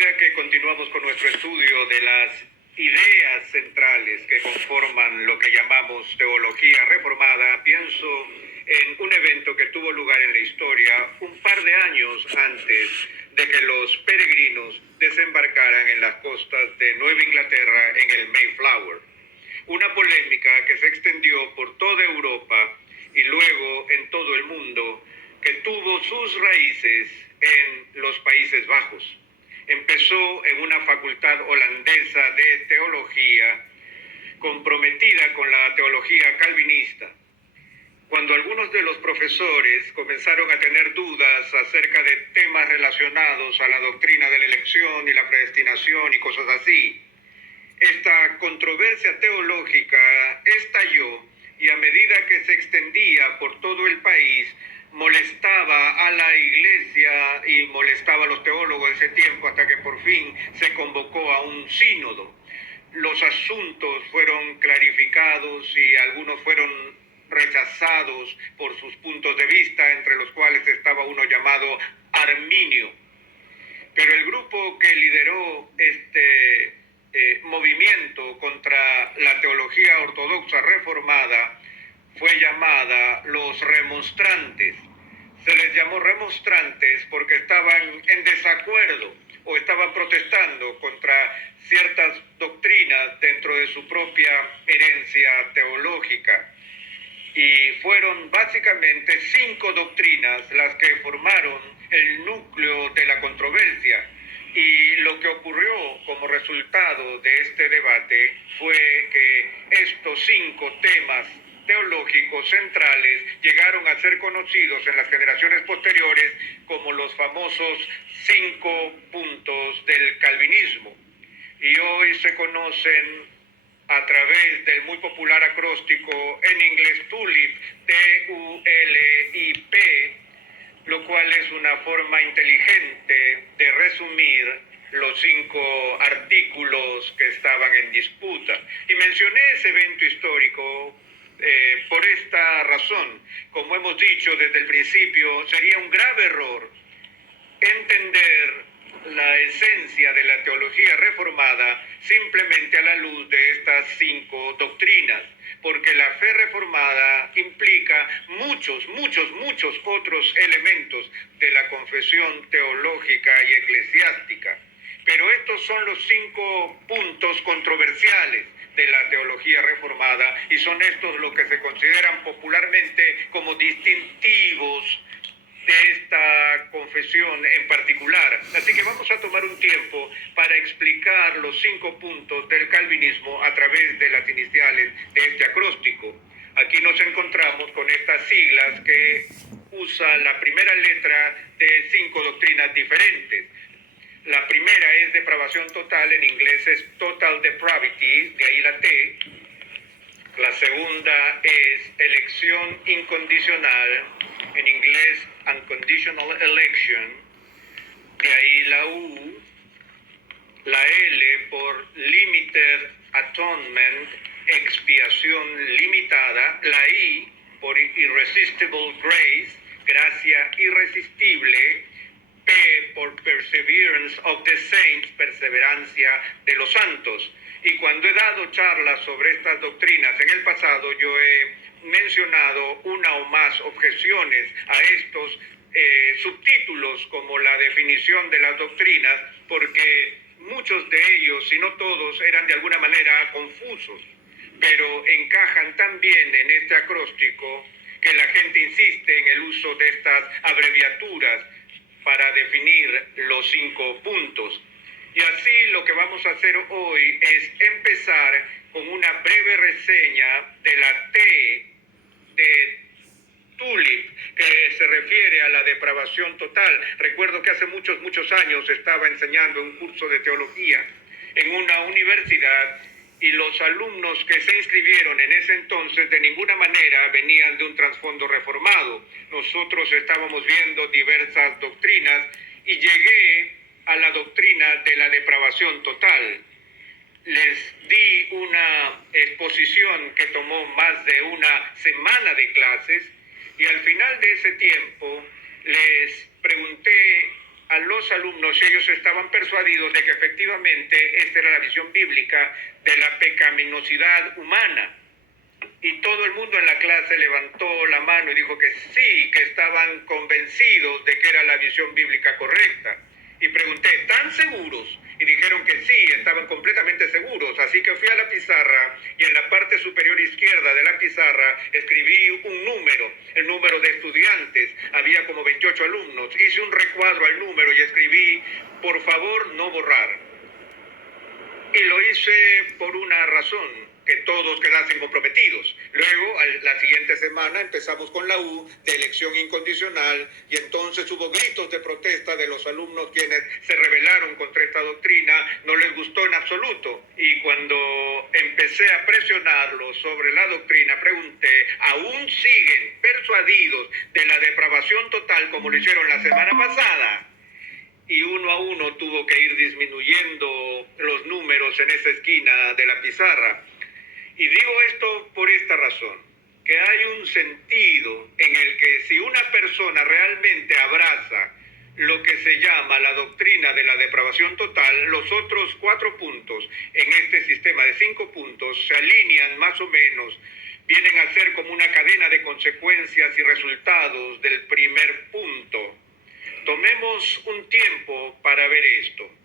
medida que continuamos con nuestro estudio de las ideas centrales que conforman lo que llamamos teología reformada, pienso en un evento que tuvo lugar en la historia un par de años antes de que los peregrinos desembarcaran en las costas de Nueva Inglaterra en el Mayflower. Una polémica que se extendió por toda Europa y luego en todo el mundo, que tuvo sus raíces en los Países Bajos. Empezó en una facultad holandesa de teología comprometida con la teología calvinista. Cuando algunos de los profesores comenzaron a tener dudas acerca de temas relacionados a la doctrina de la elección y la predestinación y cosas así, esta controversia teológica estalló y a medida que se extendía por todo el país, molestaba a la iglesia y molestaba a los teólogos de ese tiempo hasta que por fin se convocó a un sínodo. Los asuntos fueron clarificados y algunos fueron rechazados por sus puntos de vista, entre los cuales estaba uno llamado Arminio. Pero el grupo que lideró este movimiento contra la teología ortodoxa reformada fue llamada los remonstrantes. Se les llamó remonstrantes porque estaban en desacuerdo o estaban protestando contra ciertas doctrinas dentro de su propia herencia teológica. Y fueron básicamente 5 doctrinas las que formaron el núcleo de la controversia. Y lo que ocurrió como resultado de este debate fue que estos 5 temas teológicos centrales llegaron a ser conocidos en las generaciones posteriores como los famosos 5 puntos del calvinismo. Y hoy se conocen a través del muy popular acróstico en inglés TULIP, T-U-L-I-P, lo cual es una forma inteligente de resumir los 5 artículos que estaban en disputa. Y mencioné ese evento histórico por esta razón. Como hemos dicho desde el principio, sería un grave error entender la esencia de la teología reformada simplemente a la luz de estas 5 doctrinas, porque la fe reformada implica muchos otros elementos de la confesión teológica y eclesiástica. Pero estos son los 5 puntos controversiales de la teología reformada y son estos los que se consideran popularmente como distintivos de esta confesión en particular. Así que vamos a tomar un tiempo para explicar los 5 puntos del calvinismo a través de las iniciales de este acróstico. Aquí nos encontramos con estas siglas que usa la primera letra de 5 doctrinas diferentes. La primera es depravación total, en inglés es total depravity, de ahí la T. La segunda es elección incondicional, en inglés unconditional election, de ahí la U. La L por limited atonement, expiación limitada. La I por irresistible grace, gracia irresistible. P por perseverance of the saints, perseverancia de los santos. Y cuando he dado charlas sobre estas doctrinas en el pasado, yo he mencionado una o más objeciones a estos subtítulos como la definición de las doctrinas, porque muchos de ellos, si no todos, eran de alguna manera confusos, pero encajan tan bien en este acróstico que la gente insiste en el uso de estas abreviaturas para definir los 5 puntos. Y así lo que vamos a hacer hoy es empezar con una breve reseña de la T de TULIP, que se refiere a la depravación total. Recuerdo que hace muchos años estaba enseñando un curso de teología en una universidad y los alumnos que se inscribieron en ese entonces de ninguna manera venían de un trasfondo reformado. Nosotros estábamos viendo diversas doctrinas y llegué a la doctrina de la depravación total. Les di una exposición que tomó más de una semana de clases y al final de ese tiempo les pregunté a los alumnos y ellos estaban persuadidos de que efectivamente esta era la visión bíblica de la pecaminosidad humana. Y todo el mundo en la clase levantó la mano y dijo que sí, que estaban convencidos de que era la visión bíblica correcta. Y pregunté, ¿están seguros? Y dijeron que sí, estaban completamente seguros. Así que fui a la pizarra y en la parte superior izquierda de la pizarra escribí un número, el número de estudiantes. Había como 28 alumnos. Hice un recuadro al número y escribí, por favor, no borrar. Y lo hice por una razón, que todos quedasen comprometidos. Luego, la siguiente semana, empezamos con la U de elección incondicional y entonces hubo gritos de protesta de los alumnos quienes se rebelaron contra esta doctrina, no les gustó en absoluto. Y cuando empecé a presionarlos sobre la doctrina, pregunté, ¿aún siguen persuadidos de la depravación total como lo hicieron la semana pasada? Y uno a uno tuvo que ir disminuyendo los números en esa esquina de la pizarra. Y digo esto por esta razón, que hay un sentido en el que si una persona realmente abraza lo que se llama la doctrina de la depravación total, los otros 4 puntos en este sistema de 5 puntos se alinean más o menos, vienen a ser como una cadena de consecuencias y resultados del primer punto. Tomemos un tiempo para ver esto.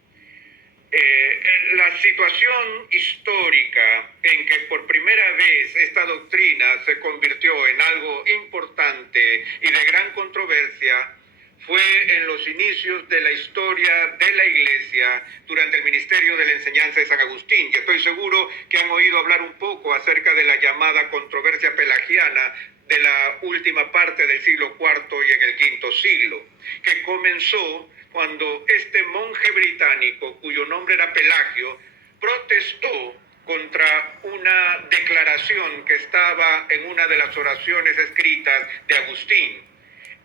La situación histórica en que por primera vez esta doctrina se convirtió en algo importante y de gran controversia fue en los inicios de la historia de la Iglesia durante el ministerio de la enseñanza de San Agustín. Y estoy seguro que han oído hablar un poco acerca de la llamada controversia pelagiana de la última parte del siglo IV y en el V siglo, que comenzó cuando este monje británico, cuyo nombre era Pelagio, protestó contra una declaración que estaba en una de las oraciones escritas de Agustín,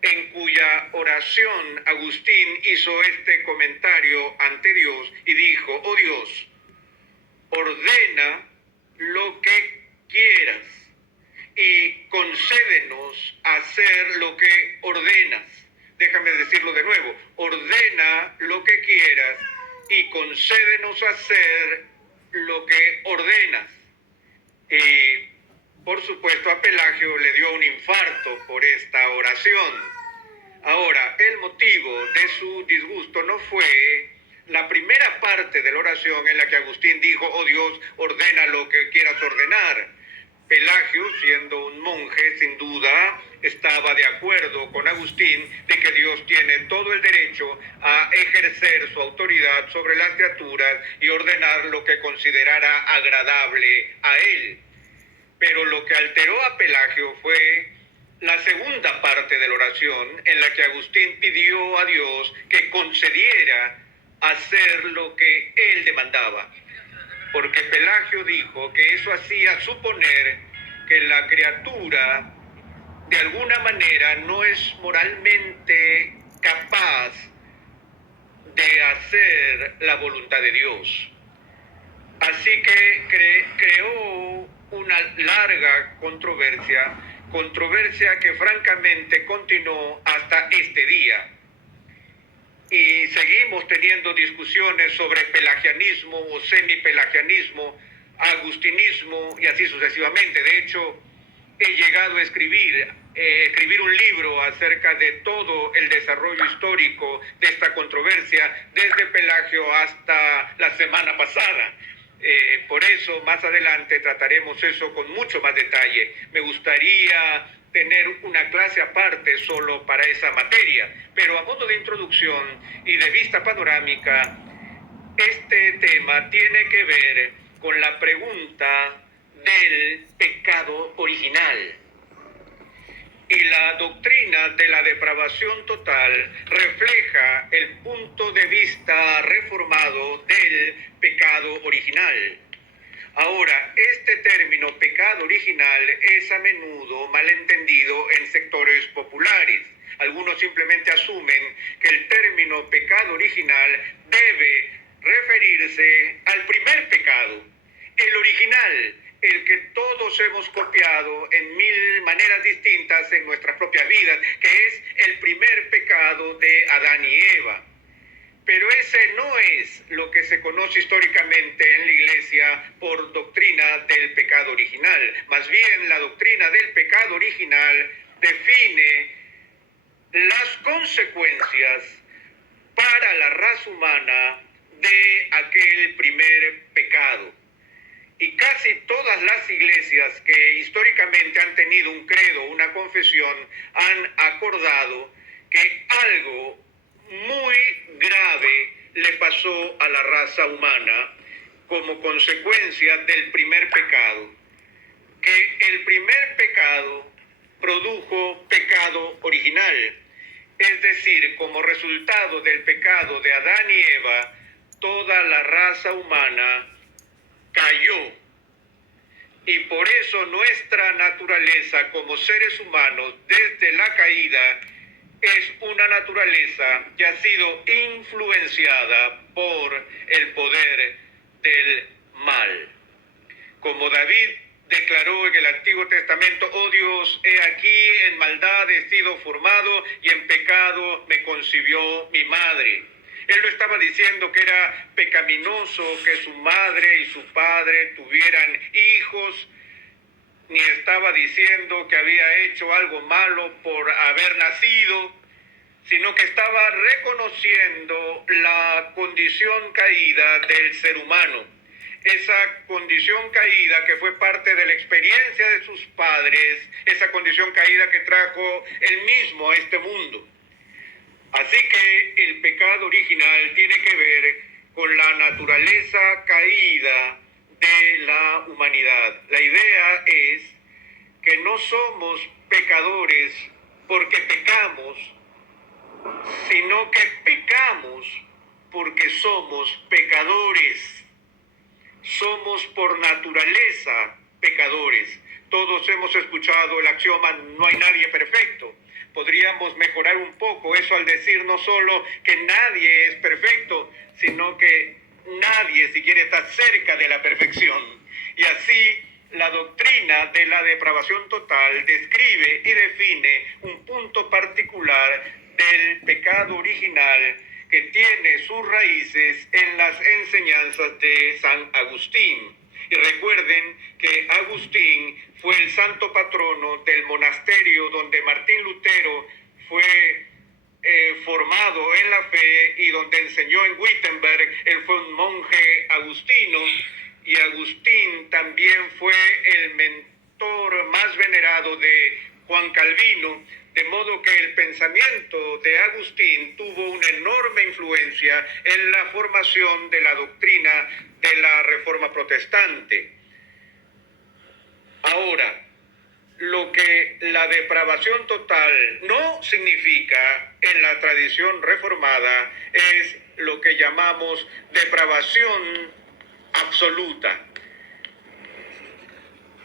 en cuya oración Agustín hizo este comentario ante Dios y dijo, oh Dios, ordena lo que quieras y concédenos hacer lo que ordenas. Déjame decirlo de nuevo, ordena lo que quieras y concédenos hacer lo que ordenas. Y por supuesto a Pelagio le dio un infarto por esta oración. Ahora, el motivo de su disgusto no fue la primera parte de la oración en la que Agustín dijo, oh Dios, ordena lo que quieras ordenar. Pelagio, siendo un monje, sin duda, estaba de acuerdo con Agustín de que Dios tiene todo el derecho a ejercer su autoridad sobre las criaturas y ordenar lo que considerara agradable a él. Pero lo que alteró a Pelagio fue la segunda parte de la oración en la que Agustín pidió a Dios que concediera hacer lo que él demandaba. Porque Pelagio dijo que eso hacía suponer que la criatura de alguna manera no es moralmente capaz de hacer la voluntad de Dios. Así que creó una larga controversia que francamente continuó hasta este día. Y seguimos teniendo discusiones sobre pelagianismo o semipelagianismo, agustinismo y así sucesivamente. De hecho, he llegado a escribir un libro acerca de todo el desarrollo histórico de esta controversia, desde Pelagio hasta la semana pasada. Por eso, más adelante trataremos eso con mucho más detalle. Me gustaría tener una clase aparte solo para esa materia, pero a modo de introducción y de vista panorámica, este tema tiene que ver con la pregunta del pecado original. Y la doctrina de la depravación total refleja el punto de vista reformado del pecado original. Ahora, este término pecado original es a menudo malentendido en sectores populares. Algunos simplemente asumen que el término pecado original debe referirse al primer pecado, el original, el que todos hemos copiado en 1000 maneras distintas en nuestras propias vidas, que es el primer pecado de Adán y Eva. Pero ese no es lo que se conoce históricamente en la Iglesia por doctrina del pecado original. Más bien, la doctrina del pecado original define las consecuencias para la raza humana de aquel primer pecado. Y casi todas las iglesias que históricamente han tenido un credo, una confesión, han acordado que algo muy grave le pasó a la raza humana como consecuencia del primer pecado. Que el primer pecado produjo pecado original. Es decir, como resultado del pecado de Adán y Eva, toda la raza humana cayó. Y por eso nuestra naturaleza como seres humanos desde la caída es una naturaleza que ha sido influenciada por el poder del mal. Como David declaró en el Antiguo Testamento: oh Dios, he aquí en maldad he sido formado y en pecado me concibió mi madre. Él no estaba diciendo que era pecaminoso que su madre y su padre tuvieran hijos, ni estaba diciendo que había hecho algo malo por haber nacido, sino que estaba reconociendo la condición caída del ser humano. Esa condición caída que fue parte de la experiencia de sus padres, esa condición caída que trajo él mismo a este mundo. Así que el pecado original tiene que ver con la naturaleza caída de la humanidad. La idea es que no somos pecadores porque pecamos, sino que pecamos porque somos pecadores. Somos por naturaleza pecadores. Todos hemos escuchado el axioma: no hay nadie perfecto. Podríamos mejorar un poco eso al decir no solo que nadie es perfecto, sino que nadie siquiera está cerca de la perfección. Y así la doctrina de la depravación total describe y define un punto particular del pecado original que tiene sus raíces en las enseñanzas de San Agustín. Y recuerden que Agustín fue el santo patrono del monasterio donde Martín Lutero fue formado en la fe y donde enseñó en Wittenberg. Él fue un monje agustino, y Agustín también fue el mentor más venerado de Juan Calvino, de modo que el pensamiento de Agustín tuvo una enorme influencia en la formación de la doctrina de la Reforma Protestante. Ahora, lo que la depravación total no significa en la tradición reformada es lo que llamamos depravación absoluta.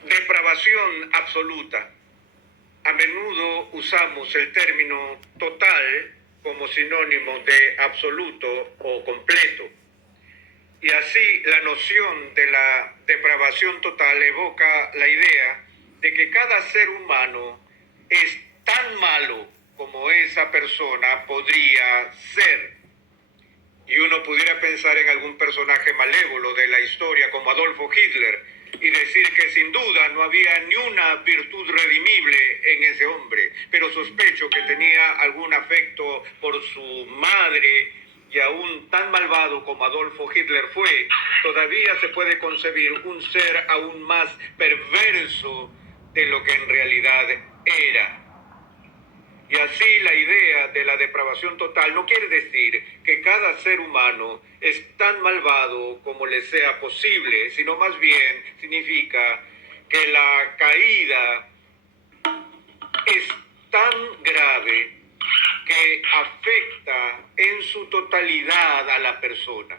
Depravación absoluta. A menudo usamos el término total como sinónimo de absoluto o completo. Y así la noción de la depravación total evoca la idea de que cada ser humano es tan malo como esa persona podría ser. Y uno pudiera pensar en algún personaje malévolo de la historia como Adolfo Hitler y decir que sin duda no había ni una virtud redimible en ese hombre, pero sospecho que tenía algún afecto por su madre, y aún tan malvado como Adolfo Hitler fue, todavía se puede concebir un ser aún más perverso de lo que en realidad era. Y así la idea de la depravación total no quiere decir que cada ser humano es tan malvado como le sea posible, sino más bien significa que la caída es tan grave que afecta en su totalidad a la persona.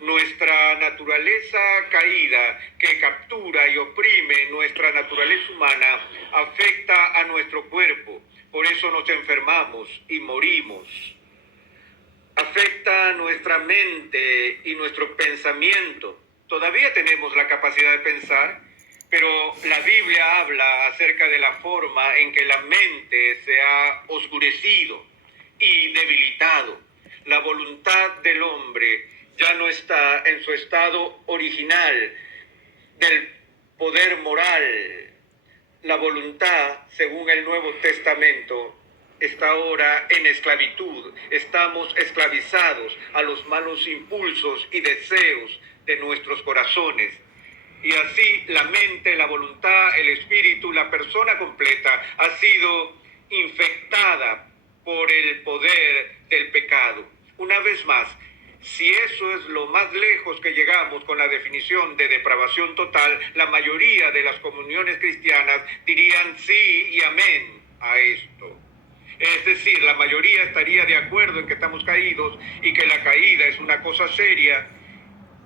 Nuestra naturaleza caída, que captura y oprime nuestra naturaleza humana, afecta a nuestro cuerpo. Por eso nos enfermamos y morimos. Afecta a nuestra mente y nuestro pensamiento. Todavía tenemos la capacidad de pensar, pero la Biblia habla acerca de la forma en que la mente se ha oscurecido y debilitado. La voluntad del hombre ya no está en su estado original del poder moral. La voluntad, según el Nuevo Testamento, está ahora en esclavitud. Estamos esclavizados a los malos impulsos y deseos de nuestros corazones. Y así la mente, la voluntad, el espíritu, la persona completa ha sido infectada por el poder del pecado. Una vez más, si eso es lo más lejos que llegamos con la definición de depravación total, la mayoría de las comuniones cristianas dirían sí y amén a esto. Es decir, la mayoría estaría de acuerdo en que estamos caídos y que la caída es una cosa seria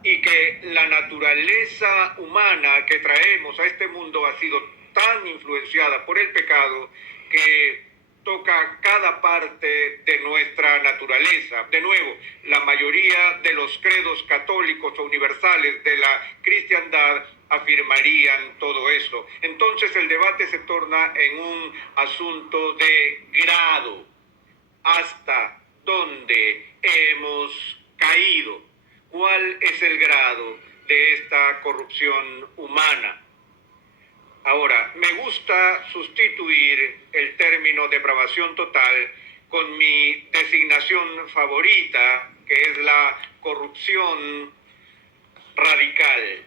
y que la naturaleza humana que traemos a este mundo ha sido tan influenciada por el pecado que toca cada parte de nuestra naturaleza. De nuevo, la mayoría de los credos católicos o universales de la cristiandad afirmarían todo esto. Entonces el debate se torna en un asunto de grado. ¿Hasta dónde hemos caído? ¿Cuál es el grado de esta corrupción humana? Ahora, me gusta sustituir el término depravación total con mi designación favorita, que es la corrupción radical.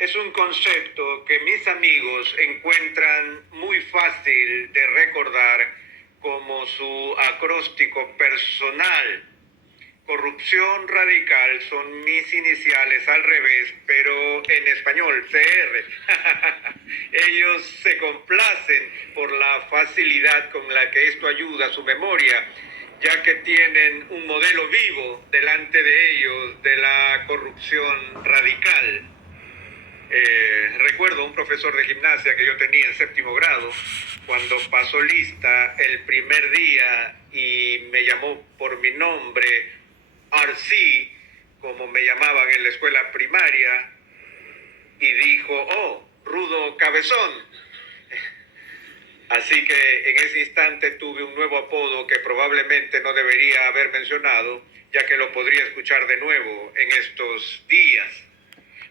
Es un concepto que mis amigos encuentran muy fácil de recordar como su acróstico personal. Corrupción radical son mis iniciales al revés, pero en español, CR. Ellos se complacen por la facilidad con la que esto ayuda a su memoria, ya que tienen un modelo vivo delante de ellos de la corrupción radical. Recuerdo un profesor de gimnasia que yo tenía en 7º grado, cuando pasó lista el primer día y me llamó por mi nombre, Arcí, como me llamaban en la escuela primaria, y dijo, oh, Rudo Cabezón. Así que en ese instante tuve un nuevo apodo que probablemente no debería haber mencionado, ya que lo podría escuchar de nuevo en estos días.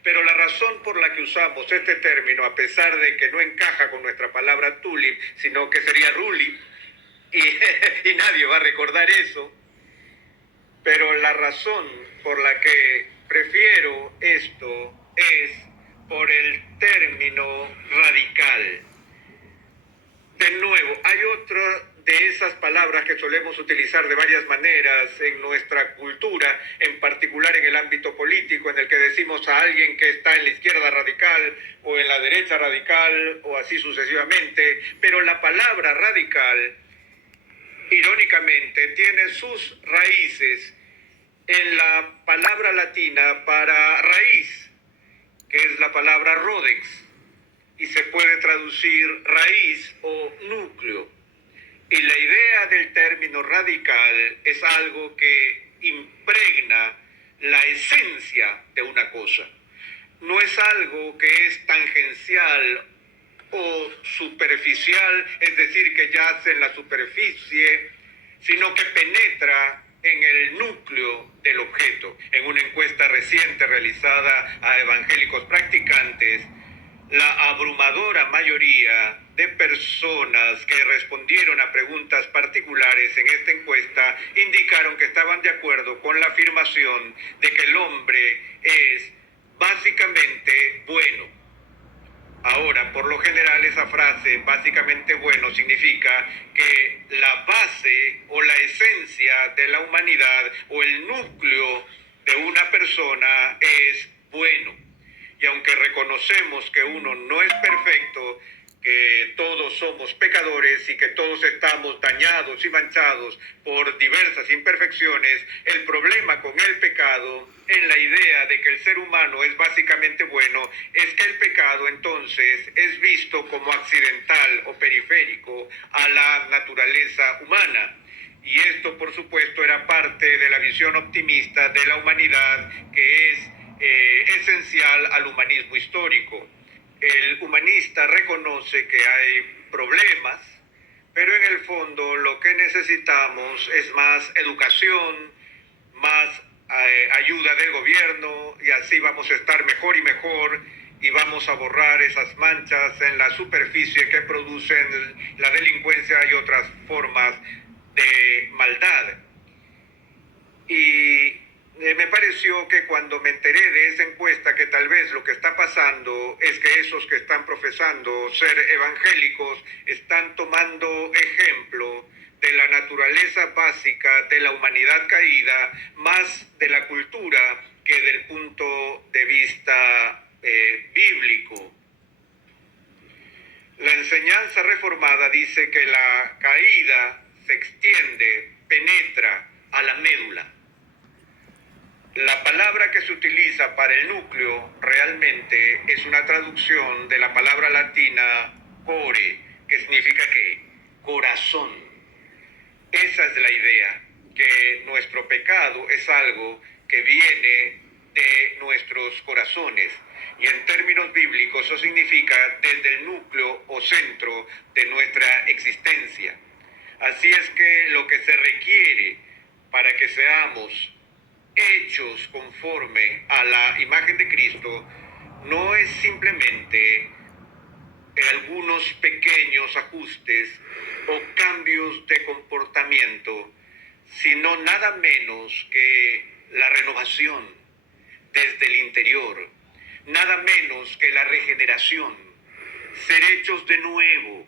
Pero la razón por la que usamos este término, a pesar de que no encaja con nuestra palabra tulip, sino que sería rulip, y nadie va a recordar eso, pero la razón por la que prefiero esto es por el término radical. De nuevo, hay otra de esas palabras que solemos utilizar de varias maneras en nuestra cultura, en particular en el ámbito político, en el que decimos a alguien que está en la izquierda radical o en la derecha radical o así sucesivamente, pero la palabra radical, irónicamente, tiene sus raíces en la palabra latina para raíz, que es la palabra rodex, y se puede traducir raíz o núcleo. Y la idea del término radical es algo que impregna la esencia de una cosa. No es algo que es tangencial o superficial, es decir, que yace en la superficie, sino que penetra en el núcleo del objeto. En una encuesta reciente realizada a evangélicos practicantes, la abrumadora mayoría de personas que respondieron a preguntas particulares en esta encuesta indicaron que estaban de acuerdo con la afirmación de que el hombre es básicamente bueno. Ahora, por lo general, esa frase, básicamente bueno, significa que la base o la esencia de la humanidad o el núcleo de una persona es bueno. Y aunque reconocemos que uno no es perfecto, que todos somos pecadores y que todos estamos dañados y manchados por diversas imperfecciones, el problema con el pecado, en la idea de que el ser humano es básicamente bueno, es que el pecado entonces es visto como accidental o periférico a la naturaleza humana. Y esto, por supuesto, era parte de la visión optimista de la humanidad que es esencial al humanismo histórico. El humanista reconoce que hay problemas, pero en el fondo lo que necesitamos es más educación, más ayuda del gobierno, y así vamos a estar mejor y mejor, y vamos a borrar esas manchas en la superficie que producen la delincuencia y otras formas de maldad. Y me pareció que cuando me enteré de esa encuesta, que tal vez lo que está pasando es que esos que están profesando ser evangélicos están tomando ejemplo de la naturaleza básica de la humanidad caída, más de la cultura que del punto de vista bíblico. La enseñanza reformada dice que la caída se extiende, penetra a la médula. La palabra que se utiliza para el núcleo realmente es una traducción de la palabra latina core, que significa ¿qué? Corazón. Esa es la idea, que nuestro pecado es algo que viene de nuestros corazones. Y en términos bíblicos eso significa desde el núcleo o centro de nuestra existencia. Así es que lo que se requiere para que seamos hechos conforme a la imagen de Cristo no es simplemente algunos pequeños ajustes o cambios de comportamiento, sino nada menos que la renovación desde el interior, nada menos que la regeneración, ser hechos de nuevo,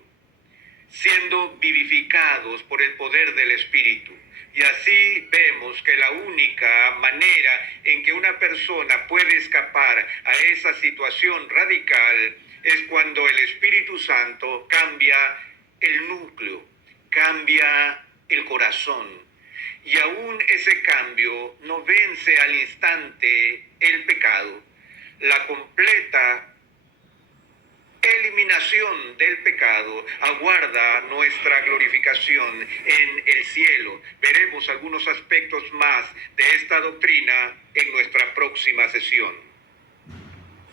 siendo vivificados por el poder del Espíritu. Y así vemos que la única manera en que una persona puede escapar a esa situación radical es cuando el Espíritu Santo cambia el núcleo, cambia el corazón. Y aún ese cambio no vence al instante el pecado. La completa eliminación del pecado aguarda nuestra glorificación en el cielo. Veremos algunos aspectos más de esta doctrina en nuestra próxima sesión.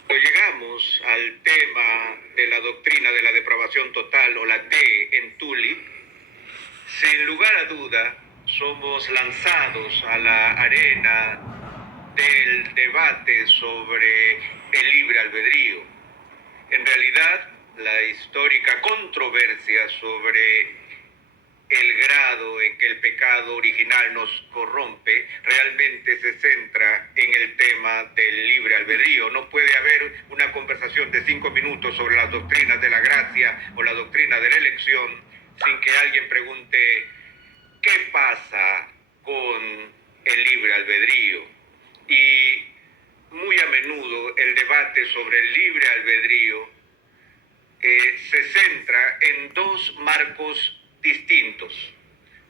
Cuando llegamos al tema de la doctrina de la depravación total, o la D en Tulip, sin lugar a duda somos lanzados a la arena del debate sobre el libre albedrío. En realidad, la histórica controversia sobre el grado en que el pecado original nos corrompe realmente se centra en el tema del libre albedrío. No puede haber una conversación de 5 minutos sobre las doctrinas de la gracia o la doctrina de la elección sin que alguien pregunte ¿qué pasa con el libre albedrío? Y muy a menudo el debate sobre el libre albedrío se centra en dos marcos distintos.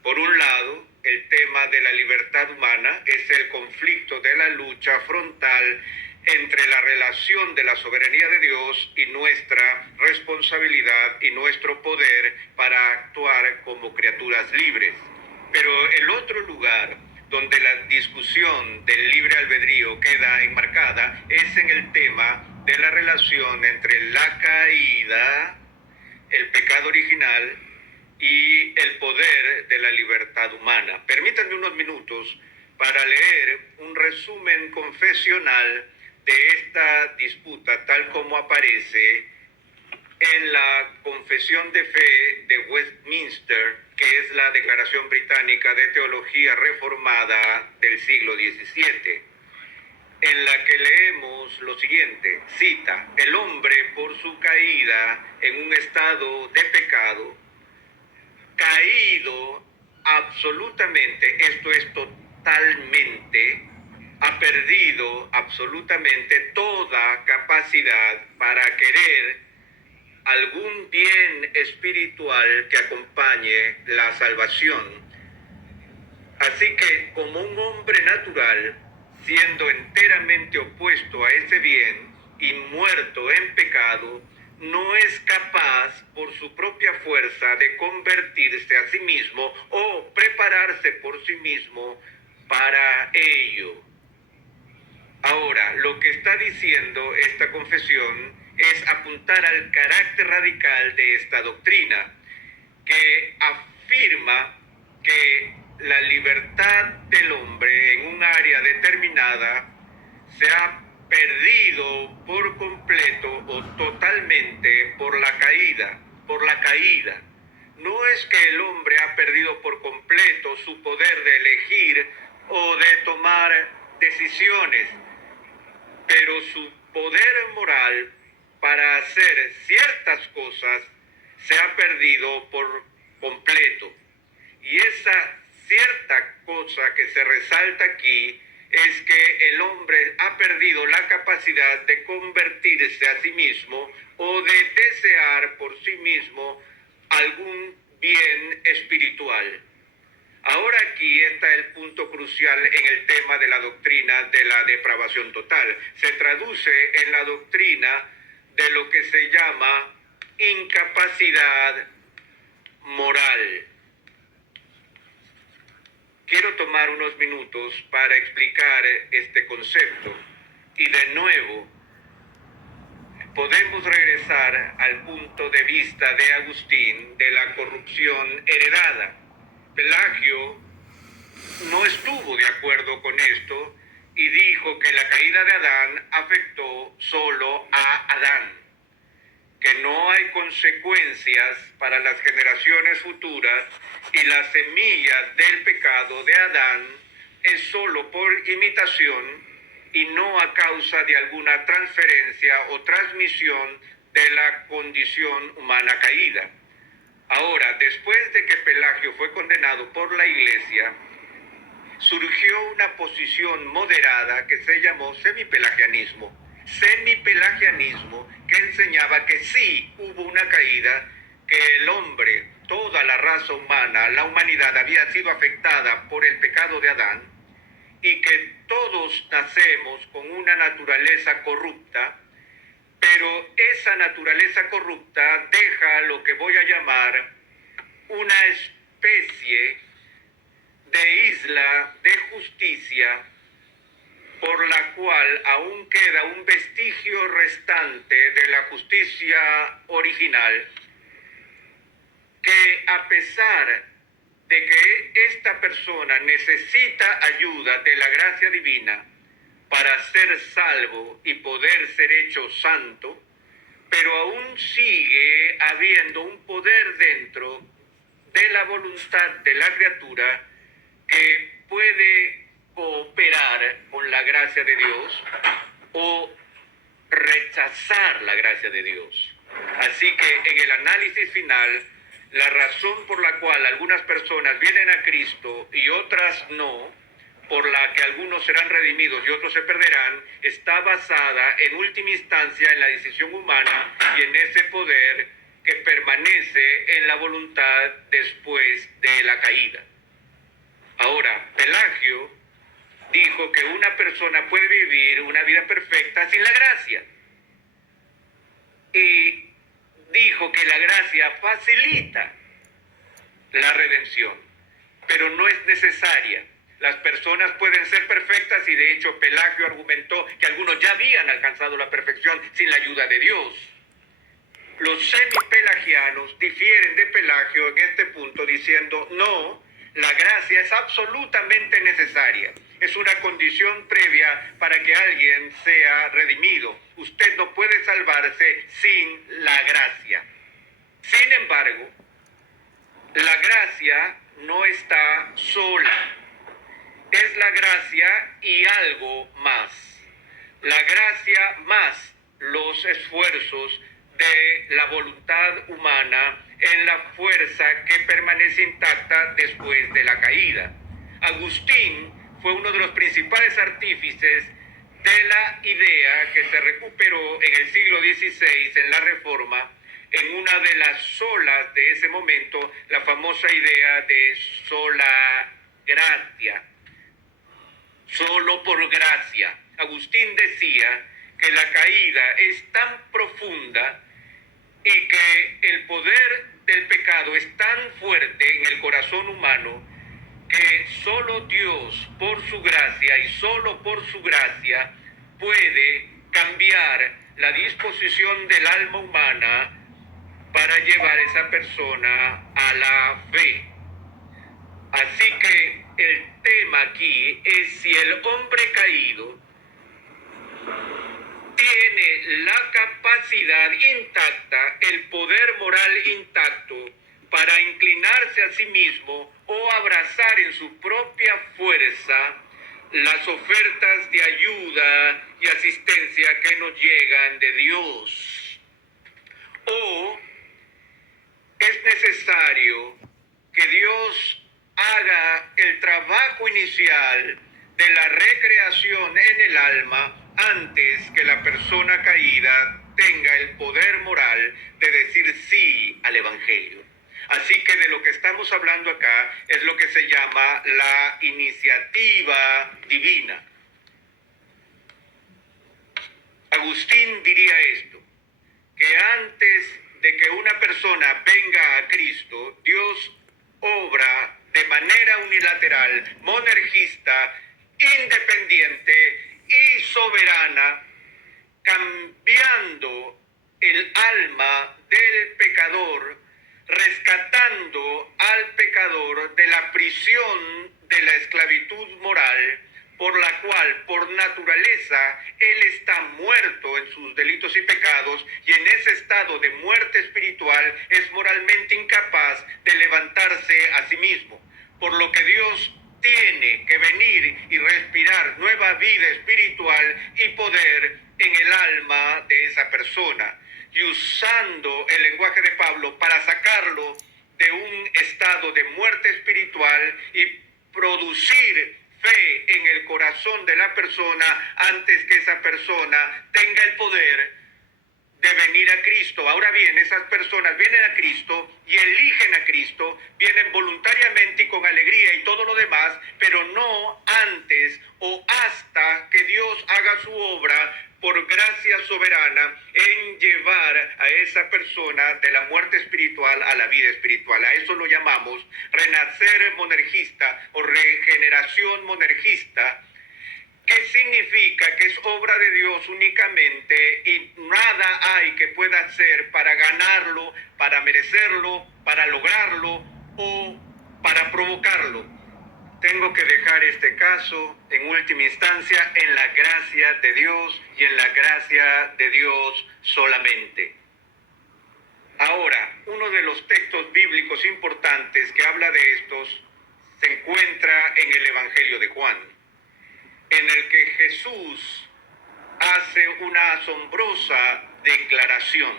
Por un lado, el tema de la libertad humana es el conflicto de la lucha frontal entre la relación de la soberanía de Dios y nuestra responsabilidad y nuestro poder para actuar como criaturas libres. Pero el otro lugar donde la discusión del libre albedrío queda enmarcada es en el tema de la relación entre la caída, el pecado original y el poder de la libertad humana. Permítanme unos minutos para leer un resumen confesional de esta disputa tal como aparece en la Confesión de Fe de Westminster, que es la Declaración Británica de Teología Reformada del siglo XVII, en la que leemos lo siguiente, cita: el hombre por su caída en un estado de pecado, caído absolutamente, esto es totalmente, ha perdido absolutamente toda capacidad para querer algún bien espiritual que acompañe la salvación. Así que como un hombre natural, siendo enteramente opuesto a ese bien y muerto en pecado, no es capaz por su propia fuerza de convertirse a sí mismo o prepararse por sí mismo para ello. Ahora, lo que está diciendo esta confesión es apuntar al carácter radical de esta doctrina, que afirma que la libertad del hombre en un área determinada se ha perdido por completo o totalmente por la caída. No es que el hombre ha perdido por completo su poder de elegir o de tomar decisiones, pero su poder moral para hacer ciertas cosas se ha perdido por completo. Y esa cierta cosa que se resalta aquí es que el hombre ha perdido la capacidad de convertirse a sí mismo o de desear por sí mismo algún bien espiritual. Ahora aquí está el punto crucial en el tema de la doctrina de la depravación total. Se traduce en la doctrina de lo que se llama incapacidad moral. Quiero tomar unos minutos para explicar este concepto y de nuevo podemos regresar al punto de vista de Agustín de la corrupción heredada. Pelagio no estuvo de acuerdo con esto y dijo que la caída de Adán afectó solo a Adán, que no hay consecuencias para las generaciones futuras y la semilla del pecado de Adán es solo por imitación y no a causa de alguna transferencia o transmisión de la condición humana caída. Ahora, después de que Pelagio fue condenado por la Iglesia, surgió una posición moderada que se llamó semipelagianismo, que enseñaba que sí hubo una caída, que el hombre, toda la raza humana, la humanidad había sido afectada por el pecado de Adán y que todos nacemos con una naturaleza corrupta, pero esa naturaleza corrupta deja lo que voy a llamar una especie de isla de justicia por la cual aún queda un vestigio restante de la justicia original, que a pesar de que esta persona necesita ayuda de la gracia divina para ser salvo y poder ser hecho santo, pero aún sigue habiendo un poder dentro de la voluntad de la criatura que puede cooperar con la gracia de Dios o rechazar la gracia de Dios. Así que en el análisis final, la razón por la cual algunas personas vienen a Cristo y otras no, por la que algunos serán redimidos y otros se perderán, está basada en última instancia en la decisión humana y en ese poder que permanece en la voluntad después de la caída. Ahora, Pelagio dijo que una persona puede vivir una vida perfecta sin la gracia. Y dijo que la gracia facilita la redención, pero no es necesaria. Las personas pueden ser perfectas y de hecho Pelagio argumentó que algunos ya habían alcanzado la perfección sin la ayuda de Dios. Los semipelagianos difieren de Pelagio en este punto diciendo no, la gracia es absolutamente necesaria. Es una condición previa para que alguien sea redimido. Usted no puede salvarse sin la gracia. Sin embargo, la gracia no está sola. Es la gracia y algo más. La gracia más los esfuerzos de la voluntad humana en la fuerza que permanece intacta después de la caída. Agustín fue uno de los principales artífices de la idea que se recuperó en el siglo XVI en la Reforma, en una de las solas de ese momento, la famosa idea de sola gratia, solo por gracia. Agustín decía que la caída es tan profunda y que el poder del pecado es tan fuerte en el corazón humano que solo Dios, por su gracia y solo por su gracia, puede cambiar la disposición del alma humana para llevar a esa persona a la fe. Así que el tema aquí es si el hombre caído tiene la capacidad intacta, el poder moral intacto para inclinarse a sí mismo o abrazar en su propia fuerza las ofertas de ayuda y asistencia que nos llegan de Dios. O es necesario que Dios haga el trabajo inicial de la recreación en el alma antes que la persona caída tenga el poder moral de decir sí al Evangelio. Así que de lo que estamos hablando acá es lo que se llama la iniciativa divina. Agustín diría esto, que antes de que una persona venga a Cristo, Dios obra de manera unilateral, monergista, independiente y soberana, cambiando el alma del pecador, rescatando al pecador de la prisión de la esclavitud moral, por la cual, por naturaleza, él está muerto en sus delitos y pecados, y en ese estado de muerte espiritual es moralmente incapaz de levantarse a sí mismo. Por lo que Dios tiene que venir y respirar nueva vida espiritual y poder en el alma de esa persona, y usando el lenguaje de Pablo para sacarlo de un estado de muerte espiritual y producir fe en el corazón de la persona antes que esa persona tenga el poder de venir a Cristo. Ahora bien, esas personas vienen a Cristo y eligen a Cristo, vienen voluntariamente y con alegría y todo lo demás, pero no antes o hasta que Dios haga su obra por gracia soberana en llevar a esa persona de la muerte espiritual a la vida espiritual. A eso lo llamamos renacer monergista o regeneración monergista, que significa que es obra de Dios únicamente y nada hay que pueda hacer para ganarlo, para merecerlo, para lograrlo o para provocarlo. Tengo que dejar este caso en última instancia en la gracia de Dios y en la gracia de Dios solamente. Ahora, uno de los textos bíblicos importantes que habla de estos se encuentra en el Evangelio de Juan, en el que Jesús hace una asombrosa declaración.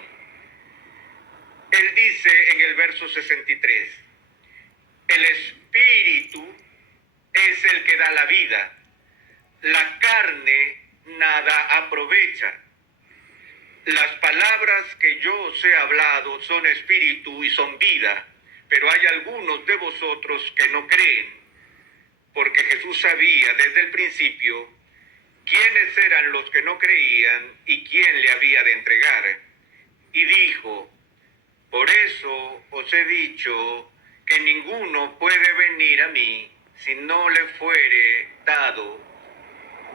Él dice en el verso 63, el Espíritu es el que da la vida, la carne nada aprovecha. Las palabras que yo os he hablado son espíritu y son vida, pero hay algunos de vosotros que no creen, porque Jesús sabía desde el principio quiénes eran los que no creían y quién le había de entregar. Y dijo, por eso os he dicho que ninguno puede venir a mí si no le fuere dado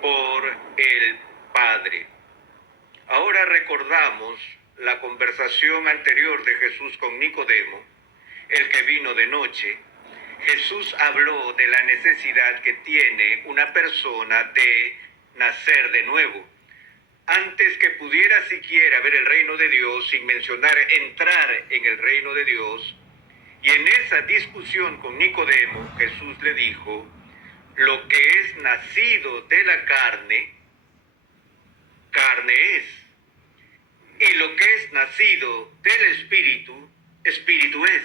por el Padre. Ahora recordamos la conversación anterior de Jesús con Nicodemo, el que vino de noche. Jesús habló de la necesidad que tiene una persona de nacer de nuevo. Antes que pudiera siquiera ver el reino de Dios, sin mencionar entrar en el reino de Dios, y en esa discusión con Nicodemo, Jesús le dijo, lo que es nacido de la carne, carne es. Y lo que es nacido del Espíritu, Espíritu es.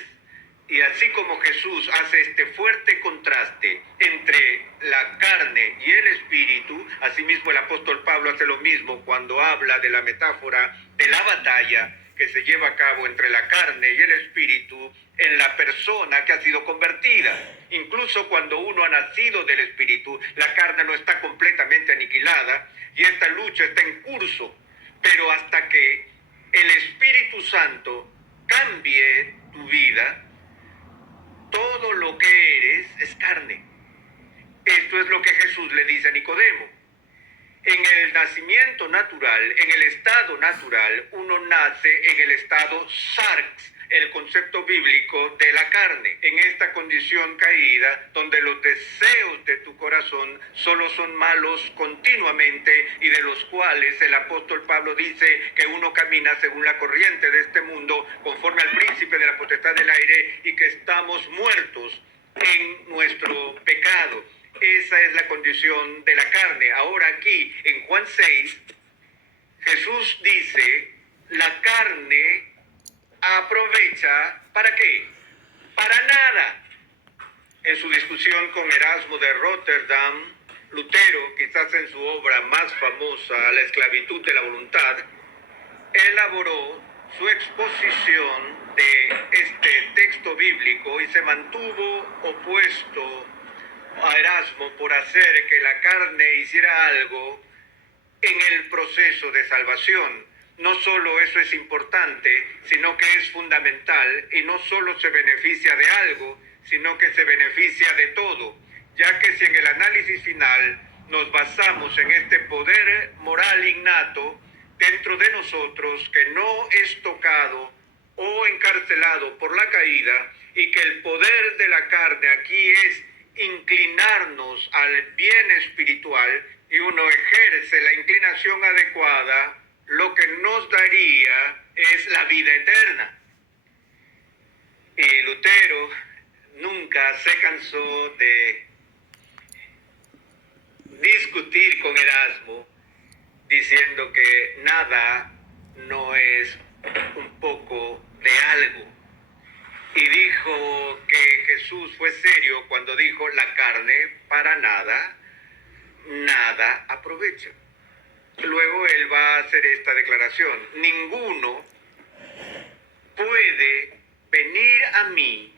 Y así como Jesús hace este fuerte contraste entre la carne y el Espíritu, asimismo el apóstol Pablo hace lo mismo cuando habla de la metáfora de la batalla que se lleva a cabo entre la carne y el Espíritu en la persona que ha sido convertida. Incluso cuando uno ha nacido del Espíritu, la carne no está completamente aniquilada y esta lucha está en curso, pero hasta que el Espíritu Santo cambie tu vida, todo lo que eres es carne. Esto es lo que Jesús le dice a Nicodemo. En el nacimiento natural, en el estado natural, uno nace en el estado sarx, el concepto bíblico de la carne, en esta condición caída, donde los deseos de tu corazón solo son malos continuamente y de los cuales el apóstol Pablo dice que uno camina según la corriente de este mundo, conforme al príncipe de la potestad del aire, y que estamos muertos en nuestro pecado. Esa es la condición de la carne. Ahora aquí, en Juan 6, Jesús dice, la carne aprovecha, ¿para qué? Para nada. En su discusión con Erasmo de Rotterdam, Lutero, quizás en su obra más famosa, La esclavitud de la voluntad, elaboró su exposición de este texto bíblico y se mantuvo opuesto a Erasmo por hacer que la carne hiciera algo en el proceso de salvación. No solo eso es importante, sino que es fundamental, y no solo se beneficia de algo, sino que se beneficia de todo, ya que si en el análisis final nos basamos en este poder moral innato dentro de nosotros que no es tocado o encarcelado por la caída, y que el poder de la carne aquí es inclinarnos al bien espiritual, y uno ejerce la inclinación adecuada, lo que nos daría es la vida eterna. Y Lutero nunca se cansó de discutir con Erasmo, diciendo que nada no es un poco de algo. Y dijo que Jesús fue serio cuando dijo, la carne para nada aprovecha. Luego él va a hacer esta declaración: ninguno puede venir a mí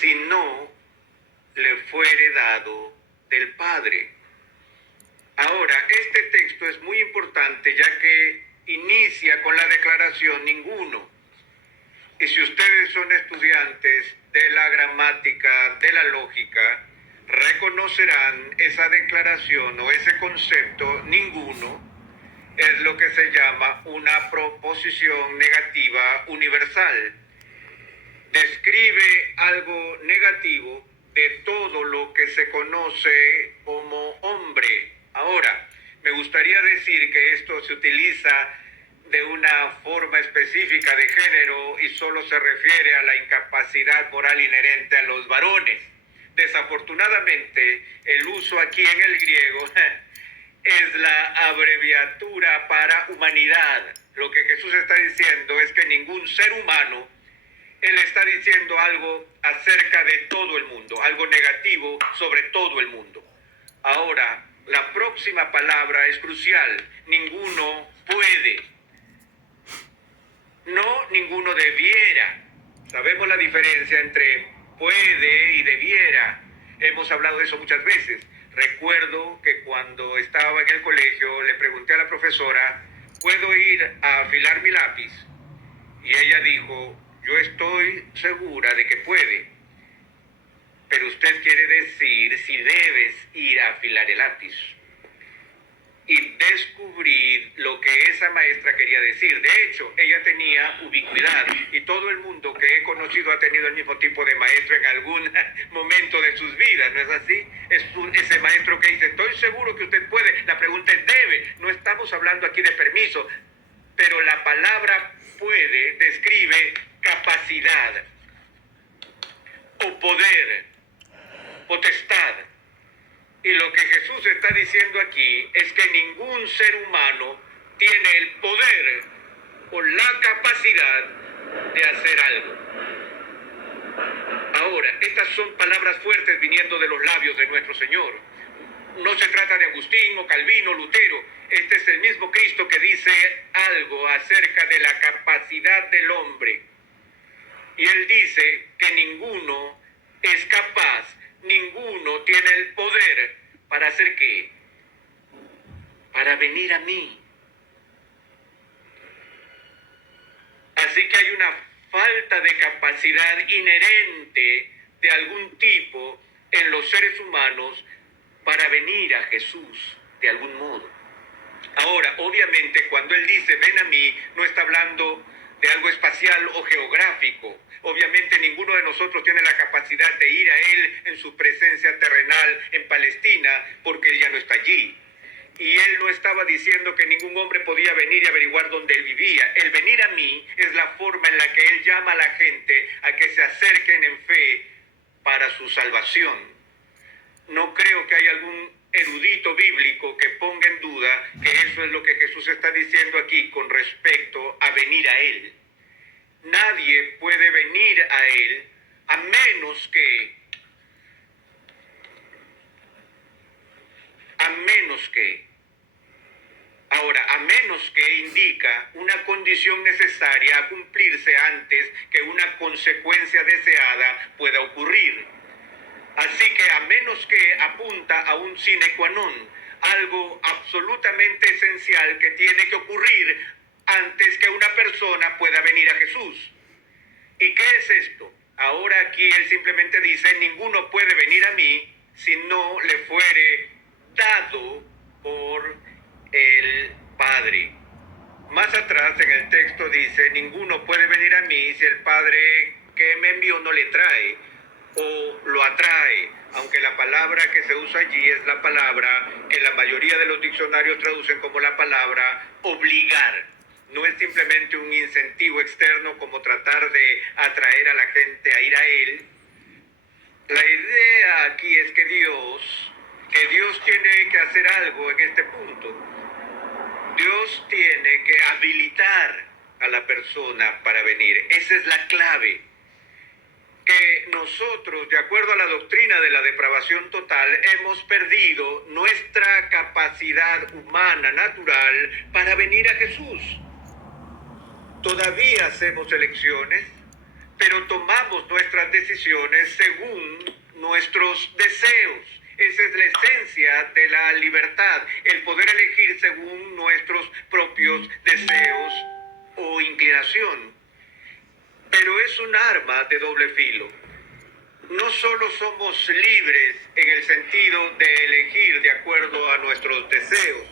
si no le fuere dado del Padre. Ahora, este texto es muy importante ya que inicia con la declaración ninguno. Y si ustedes son estudiantes de la gramática, de la lógica, reconocerán esa declaración o ese concepto, ninguno, es lo que se llama una proposición negativa universal. Describe algo negativo de todo lo que se conoce como hombre. Ahora, me gustaría decir que esto se utiliza de una forma específica de género y solo se refiere a la incapacidad moral inherente a los varones. Desafortunadamente, el uso aquí en el griego es la abreviatura para humanidad. Lo que Jesús está diciendo es que ningún ser humano, él está diciendo algo acerca de todo el mundo, algo negativo sobre todo el mundo. Ahora, la próxima palabra es crucial: ninguno puede. No ninguno debiera. Sabemos la diferencia entre puede y debiera. Hemos hablado de eso muchas veces. Recuerdo que cuando estaba en el colegio le pregunté a la profesora, ¿puedo ir a afilar mi lápiz? Y ella dijo, yo estoy segura de que puede, pero usted quiere decir si debes ir a afilar el lápiz. Y descubrí lo que esa maestra quería decir. De hecho, ella tenía ubicuidad y todo el mundo que he conocido ha tenido el mismo tipo de maestro en algún momento de sus vidas, ¿no es así? Es ese maestro que dice, estoy seguro que usted puede. La pregunta es debe. No estamos hablando aquí de permiso, pero la palabra puede describe capacidad o poder, potestad. Y lo que Jesús está diciendo aquí es que ningún ser humano tiene el poder o la capacidad de hacer algo. Ahora, estas son palabras fuertes viniendo de los labios de nuestro Señor. No se trata de Agustín o Calvino o Lutero. Este es el mismo Cristo que dice algo acerca de la capacidad del hombre. Y Él dice que ninguno es capaz, ninguno tiene el poder para hacer ¿qué? Para venir a mí. Así que hay una falta de capacidad inherente de algún tipo en los seres humanos para venir a Jesús de algún modo. Ahora, obviamente, cuando él dice, ven a mí, no está hablando de algo espacial o geográfico. Obviamente ninguno de nosotros tiene la capacidad de ir a él en su presencia terrenal en Palestina, porque él ya no está allí. Y él no estaba diciendo que ningún hombre podía venir y averiguar dónde él vivía. El venir a mí es la forma en la que él llama a la gente a que se acerquen en fe para su salvación. No creo que haya algún erudito bíblico que ponga en duda que eso es lo que Jesús está diciendo aquí con respecto a venir a él. Nadie puede venir a él a menos que indica una condición necesaria a cumplirse antes que una consecuencia deseada pueda ocurrir. Así que a menos que apunta a un sine qua non, algo absolutamente esencial que tiene que ocurrir antes que una persona pueda venir a Jesús. ¿Y qué es esto? Ahora aquí él simplemente dice, ninguno puede venir a mí si no le fuere dado por el Padre. Más atrás en el texto dice, ninguno puede venir a mí si el Padre que me envió no le trae o lo atrae, aunque la palabra que se usa allí es la palabra que la mayoría de los diccionarios traducen como la palabra obligar. No es simplemente un incentivo externo como tratar de atraer a la gente a ir a él. La idea aquí es que Dios tiene que hacer algo en este punto. Dios tiene que habilitar a la persona para venir. Esa es la clave. Que nosotros, de acuerdo a la doctrina de la depravación total, hemos perdido nuestra capacidad humana, natural, para venir a Jesús. Todavía hacemos elecciones, pero tomamos nuestras decisiones según nuestros deseos. Esa es la esencia de la libertad, el poder elegir según nuestros propios deseos o inclinación. Pero es un arma de doble filo. No solo somos libres en el sentido de elegir de acuerdo a nuestros deseos,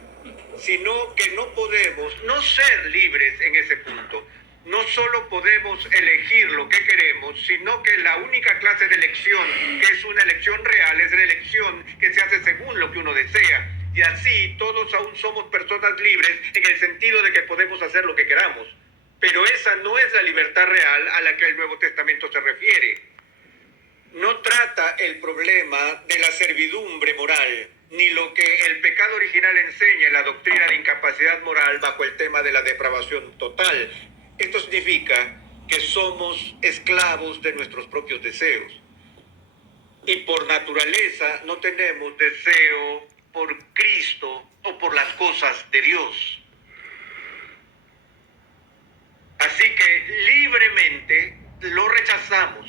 sino que no podemos no ser libres en ese punto. No solo podemos elegir lo que queremos, sino que la única clase de elección que es una elección real es la elección que se hace según lo que uno desea. Y así todos aún somos personas libres en el sentido de que podemos hacer lo que queramos. Pero esa no es la libertad real a la que el Nuevo Testamento se refiere. No trata el problema de la servidumbre moral, ni lo que el pecado original enseña en la doctrina de incapacidad moral bajo el tema de la depravación total. Esto significa que somos esclavos de nuestros propios deseos. Y por naturaleza no tenemos deseo por Cristo o por las cosas de Dios. Así que libremente lo rechazamos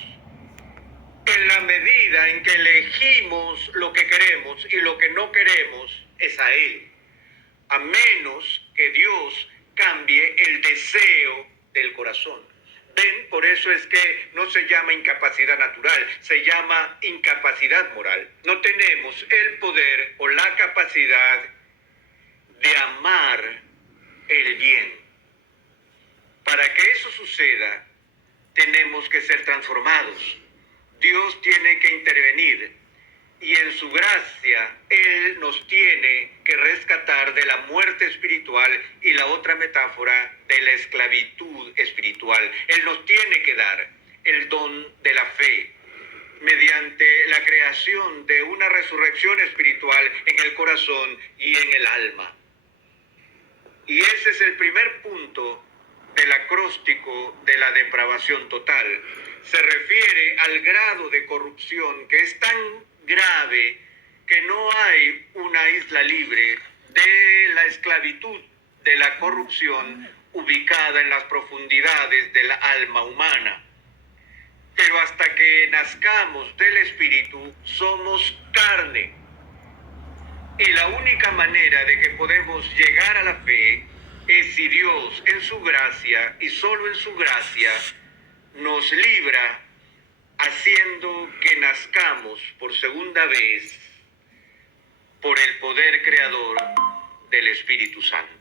en la medida en que elegimos lo que queremos y lo que no queremos es a Él, a menos que Dios cambie el deseo del corazón. ¿Ven? Por eso es que no se llama incapacidad natural, se llama incapacidad moral. No tenemos el poder o la capacidad de amar el bien. Para que eso suceda, tenemos que ser transformados. Dios tiene que intervenir y en su gracia Él nos tiene que rescatar de la muerte espiritual y la otra metáfora de la esclavitud espiritual. Él nos tiene que dar el don de la fe mediante la creación de una resurrección espiritual en el corazón y en el alma. Y ese es el primer punto del acróstico de la depravación total. Se refiere al grado de corrupción que es tan grave que no hay una isla libre de la esclavitud de la corrupción ubicada en las profundidades del alma humana. Pero hasta que nazcamos del Espíritu somos carne. Y la única manera de que podemos llegar a la fe es si Dios en su gracia y solo en su gracia nos libra haciendo que nazcamos por segunda vez por el poder creador del Espíritu Santo.